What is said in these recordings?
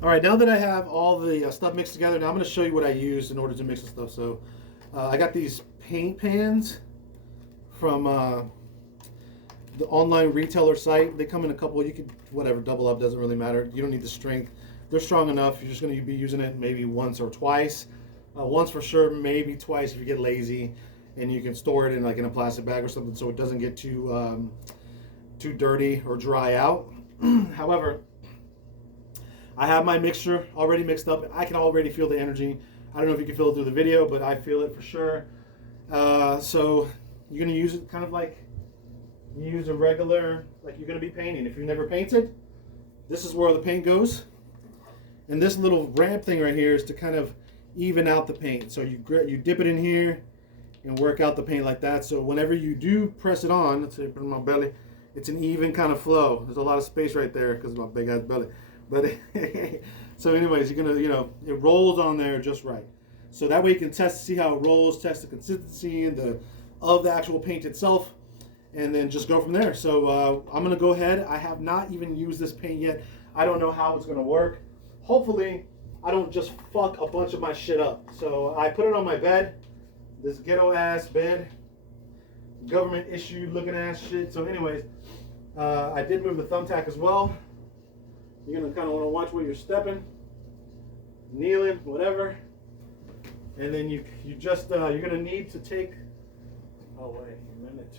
All right, now that I have all the stuff mixed together, now I'm going to show you what I use in order to mix the stuff. So I got these paint pans from the online retailer site. They come in a couple. You could whatever double up, doesn't really matter. You don't need the strength. They're strong enough. You're just going to be using it maybe once or twice. Once for sure, maybe twice if you get lazy, and you can store it in like in a plastic bag or something so it doesn't get too dirty or dry out. However, I have my mixture already mixed up. I can already feel the energy. I don't know if you can feel it through the video, but I feel it for sure. So you're gonna use it kind of like you use a regular, like you're gonna be painting. If you've never painted, this is where the paint goes. And this little ramp thing right here is to kind of even out the paint. So you dip it in here and work out the paint like that. So whenever you do press it on, let's say put it on my belly, it's an even kind of flow. There's a lot of space right there because of my big ass belly. But so anyways, you're gonna, it rolls on there just right. So that way you can test to see how it rolls, test the consistency and of the actual paint itself, and then just go from there. So I'm gonna go ahead. I have not even used this paint yet. I don't know how it's gonna work. Hopefully, I don't just fuck a bunch of my shit up. So I put it on my bed, this ghetto ass bed, government issued looking ass shit. So anyways, I did move the thumbtack as well. You're gonna kind of want to watch where you're stepping, kneeling, whatever, and then you just you're gonna need to take. Oh wait a minute.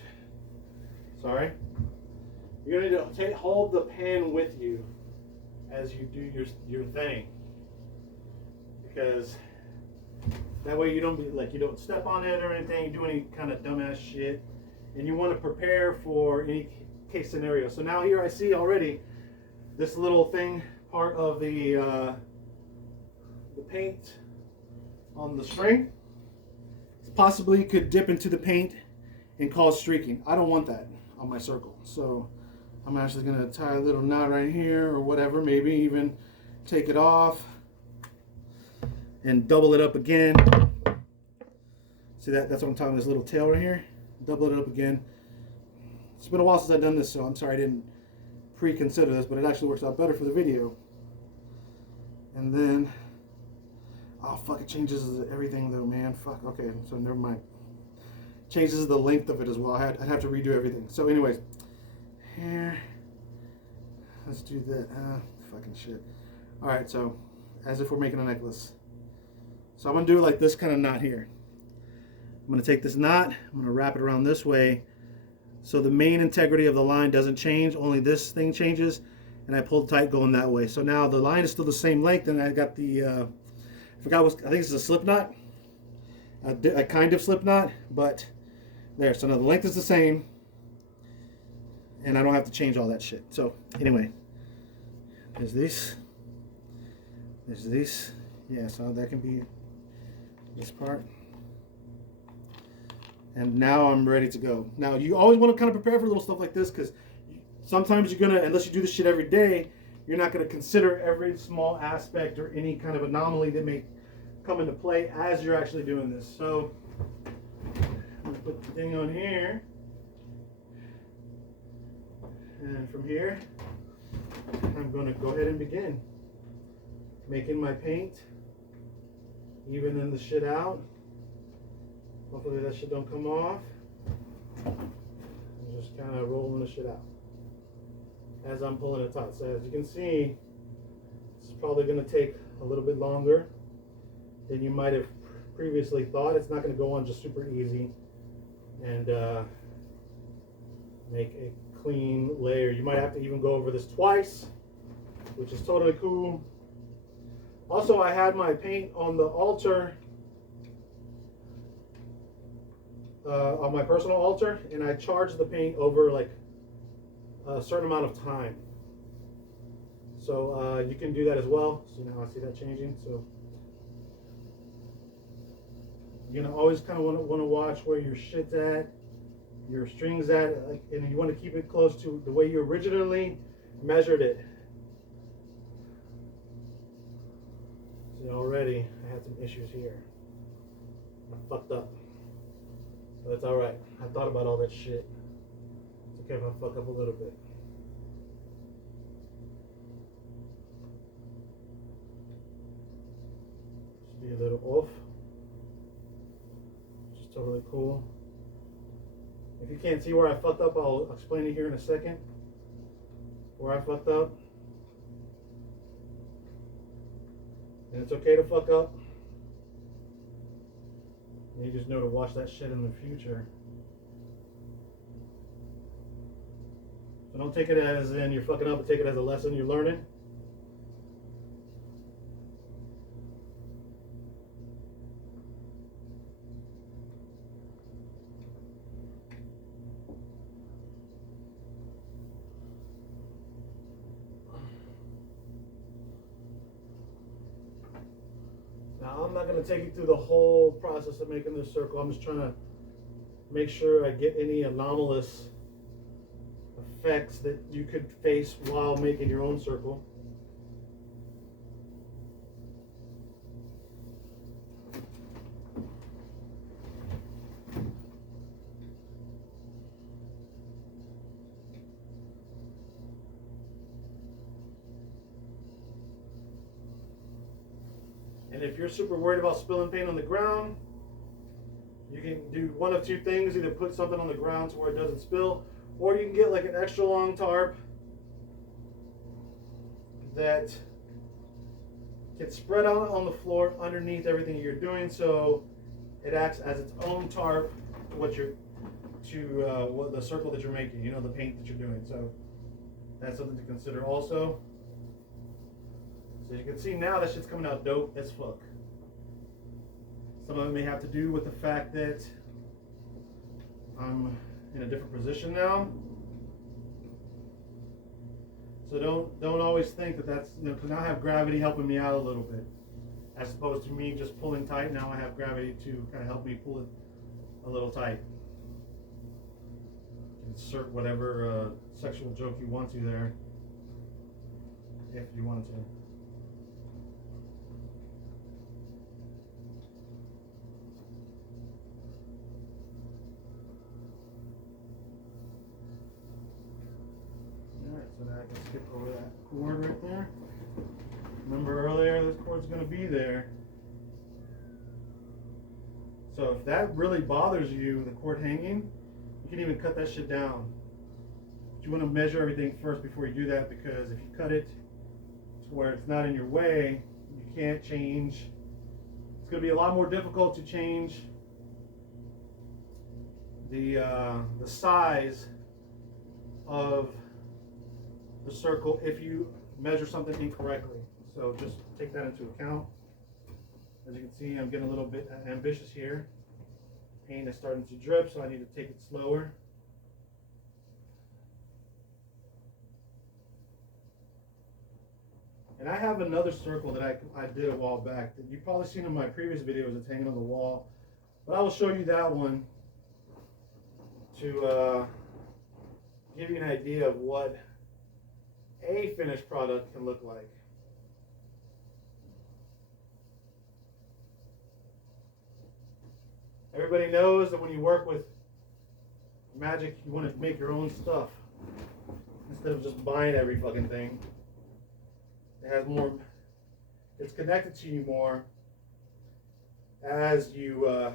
Sorry. You're gonna need to hold the pan with you as you do your thing, because that way you don't be like you don't step on it or anything, do any kind of dumbass shit, and you want to prepare for any case scenario. So now here I see already this little thing, part of the paint on the string, possibly could dip into the paint and cause streaking. I don't want that on my circle. So I'm actually gonna tie a little knot right here or whatever, maybe even take it off and double it up again. See that's what I'm talking, this little tail right here. Double it up again. It's been a while since I've done this, so I'm sorry I didn't pre-consider this, but it actually works out better for the video. And then, oh fuck, it changes everything though, man. Fuck, okay, so never mind. Changes the length of it as well. I'd have to redo everything. So anyways, here, let's do that. Fucking shit. All right, so as if we're making a necklace. So I'm gonna do it like this kind of knot here. I'm gonna take this knot, I'm gonna wrap it around this way, so the main integrity of the line doesn't change, only this thing changes, and I pulled tight going that way. So now the line is still the same length, and I got the, I think this is a slip knot, a kind of slip knot, but there. So now the length is the same, and I don't have to change all that shit. So anyway, there's this, yeah, so that can be this part. And now I'm ready to go. Now you always want to kind of prepare for little stuff like this, because sometimes you're gonna, unless you do this shit every day, you're not gonna consider every small aspect or any kind of anomaly that may come into play as you're actually doing this. So I'm gonna put the thing on here, and from here I'm gonna go ahead and begin making my paint, evening the shit out. Hopefully that shit don't come off. I'm just kind of rolling the shit out as I'm pulling it taut. So as you can see, this is probably going to take a little bit longer than you might have previously thought. It's not going to go on just super easy and make a clean layer. You might have to even go over this twice, which is totally cool. Also, I had my paint on the altar, on my personal altar, and I charged the paint over like a certain amount of time. So you can do that as well. So now I see that changing. So you're gonna always kind of want to watch where your shit's at, your string's at, and you want to keep it close to the way you originally measured it. See, already I had some issues here. I fucked up. But it's alright. I thought about all that shit. It's okay if I fuck up a little bit. be a little off, which is totally cool. If you can't see where I fucked up, I'll explain it here in a second. Where I fucked up. And it's okay to fuck up. And you just know to watch that shit in the future. So don't take it as in you're fucking up, but take it as a lesson you're learning. Now, I'm not going to take you through the whole process of making this circle. I'm just trying to make sure I get any anomalous effects that you could face while making your own circle. And if you're super worried about spilling paint on the ground, you can do one of two things. Either put something on the ground to where it doesn't spill, or you can get like an extra long tarp that can spread out on the floor underneath everything you're doing, so it acts as its own tarp to what the circle that you're making, you know, the paint that you're doing. So that's something to consider also. So you can see now that shit's coming out dope as fuck. Some of it may have to do with the fact that I'm in a different position now. So don't always think that that's, you know, because now I have gravity helping me out a little bit. As opposed to me just pulling tight, now I have gravity to kind of help me pull it a little tight. Insert whatever sexual joke you want to there, if you want to. So that I can skip over that cord right there. Remember earlier, this cord's going to be there. So if that really bothers you, the cord hanging, you can even cut that shit down. But you want to measure everything first before you do that, because if you cut it to where it's not in your way, you can't change. It's going to be a lot more difficult to change the size of the circle if you measure something incorrectly. So just take that into account. As you can see, I'm getting a little bit ambitious here. Paint is starting to drip, so I need to take it slower. And I have another circle that I did a while back that you've probably seen in my previous videos. It's hanging on the wall, but I will show you that one to give you an idea of what a finished product can look like. Everybody knows that when you work with Magick, you want to make your own stuff instead of just buying every fucking thing. It has more, it's connected to you more as you,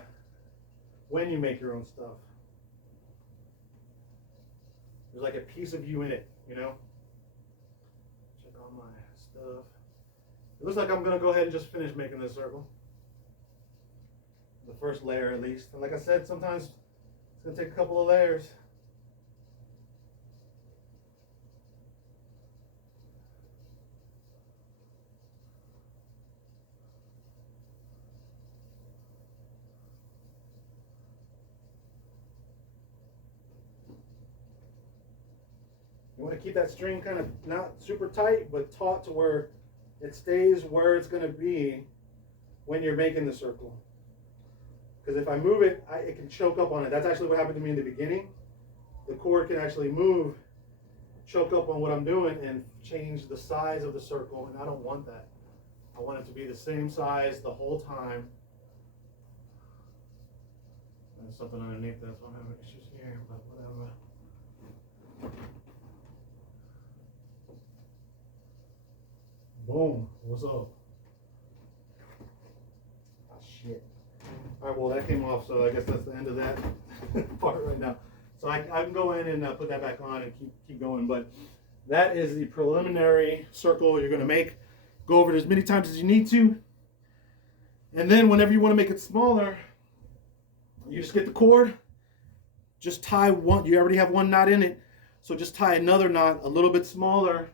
when you make your own stuff. There's like a piece of you in it, you know? Check on my stuff. It looks like I'm going to go ahead and just finish making this circle. The first layer at least. And like I said, sometimes it's going to take a couple of layers. You want to keep that string kind of not super tight, but taut to where it stays where it's going to be when you're making the circle. Because if I move it, it can choke up on it. That's actually what happened to me in the beginning. The cord can actually move, choke up on what I'm doing, and change the size of the circle, and I don't want that. I want it to be the same size the whole time. There's something underneath that, so I'm having issues here, but whatever. Boom. What's up? shit. All right, well, that came off, so I guess that's the end of that part right now. So I can go in and put that back on and keep going. But that is the preliminary circle you're going to make. Go over it as many times as you need to. And then whenever you want to make it smaller, you just get the cord. Just tie one. You already have one knot in it. So just tie another knot a little bit smaller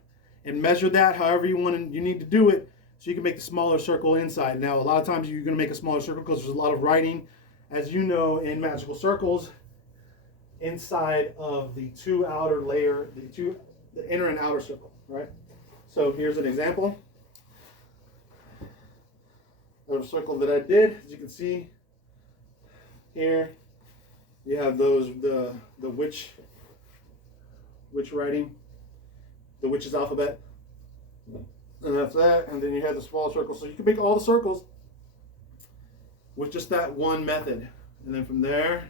and measure that however you need to do it, so you can make the smaller circle inside. Now, a lot of times you're going to make a smaller circle because there's a lot of writing, as you know, in magical circles inside of the two outer layer, the inner and outer circle, right? So here's an example of a circle that I did. As you can see here, you have the witch writing, the witch's alphabet, and that's that. And then you have the small circle, so you can make all the circles with just that one method, and then from there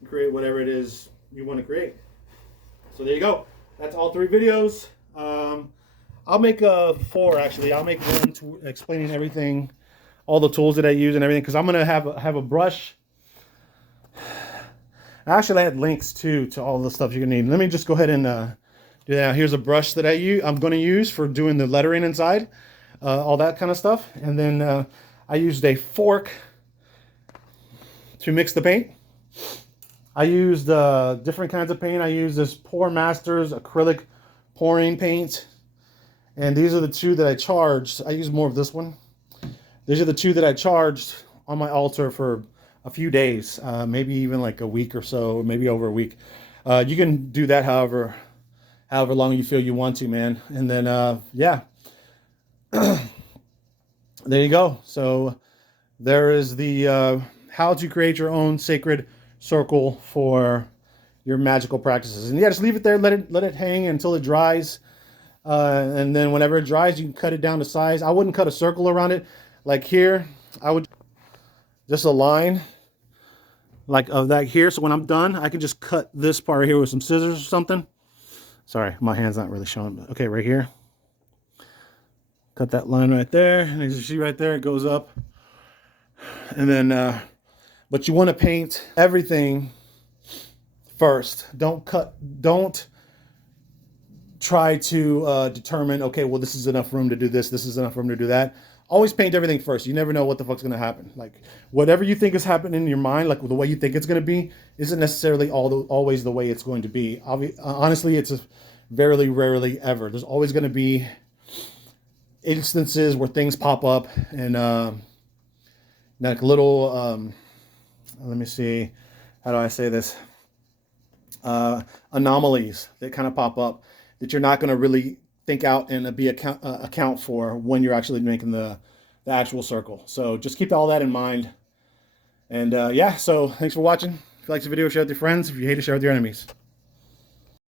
you create whatever it is you want to create. So there you go. That's all 3 videos. I'll make 4 actually. I'll make one to explaining everything, all the tools that I use and everything, because I'm gonna have a brush. Actually, I had links too to all the stuff you're gonna need. Let me just go ahead and do that. Here's a brush that I'm going to use for doing the lettering inside, all that kind of stuff. And then I used a fork to mix the paint. I used different kinds of paint. I used this Pour Masters acrylic pouring paint, and these are the 2 that I charged. I used more of this one. These are the 2 that I charged on my altar for a few days, maybe even like a week or so, maybe over a week. You can do that however long you feel you want to, man. And then yeah, there you go. So there is the how to create your own sacred circle for your magical practices. And yeah, just leave it there, let it hang until it dries, and then whenever it dries, you can cut it down to size. I wouldn't cut a circle around it like here. I would just a line like of that here, so when I'm done, I can just cut this part right here with some scissors or something. Sorry, my hand's not really showing, but okay, right here. Cut that line right there, and as you see right there, it goes up. And then, but you want to paint everything first. Don't try to determine, okay, well, this is enough room to do this, this is enough room to do that. Always paint everything first. You never know what the fuck's going to happen. Like, whatever you think is happening in your mind, like the way you think it's going to be, isn't necessarily always the way it's going to be. Honestly, it's very rarely ever. There's always going to be instances where things pop up and like little, let me see, how do I say this? Anomalies that kind of pop up that you're not going to really think out and account for when you're actually making the actual circle. So just keep all that in mind. And yeah, so thanks for watching. If you like the video, share it with your friends. If you hate it, share it with your enemies.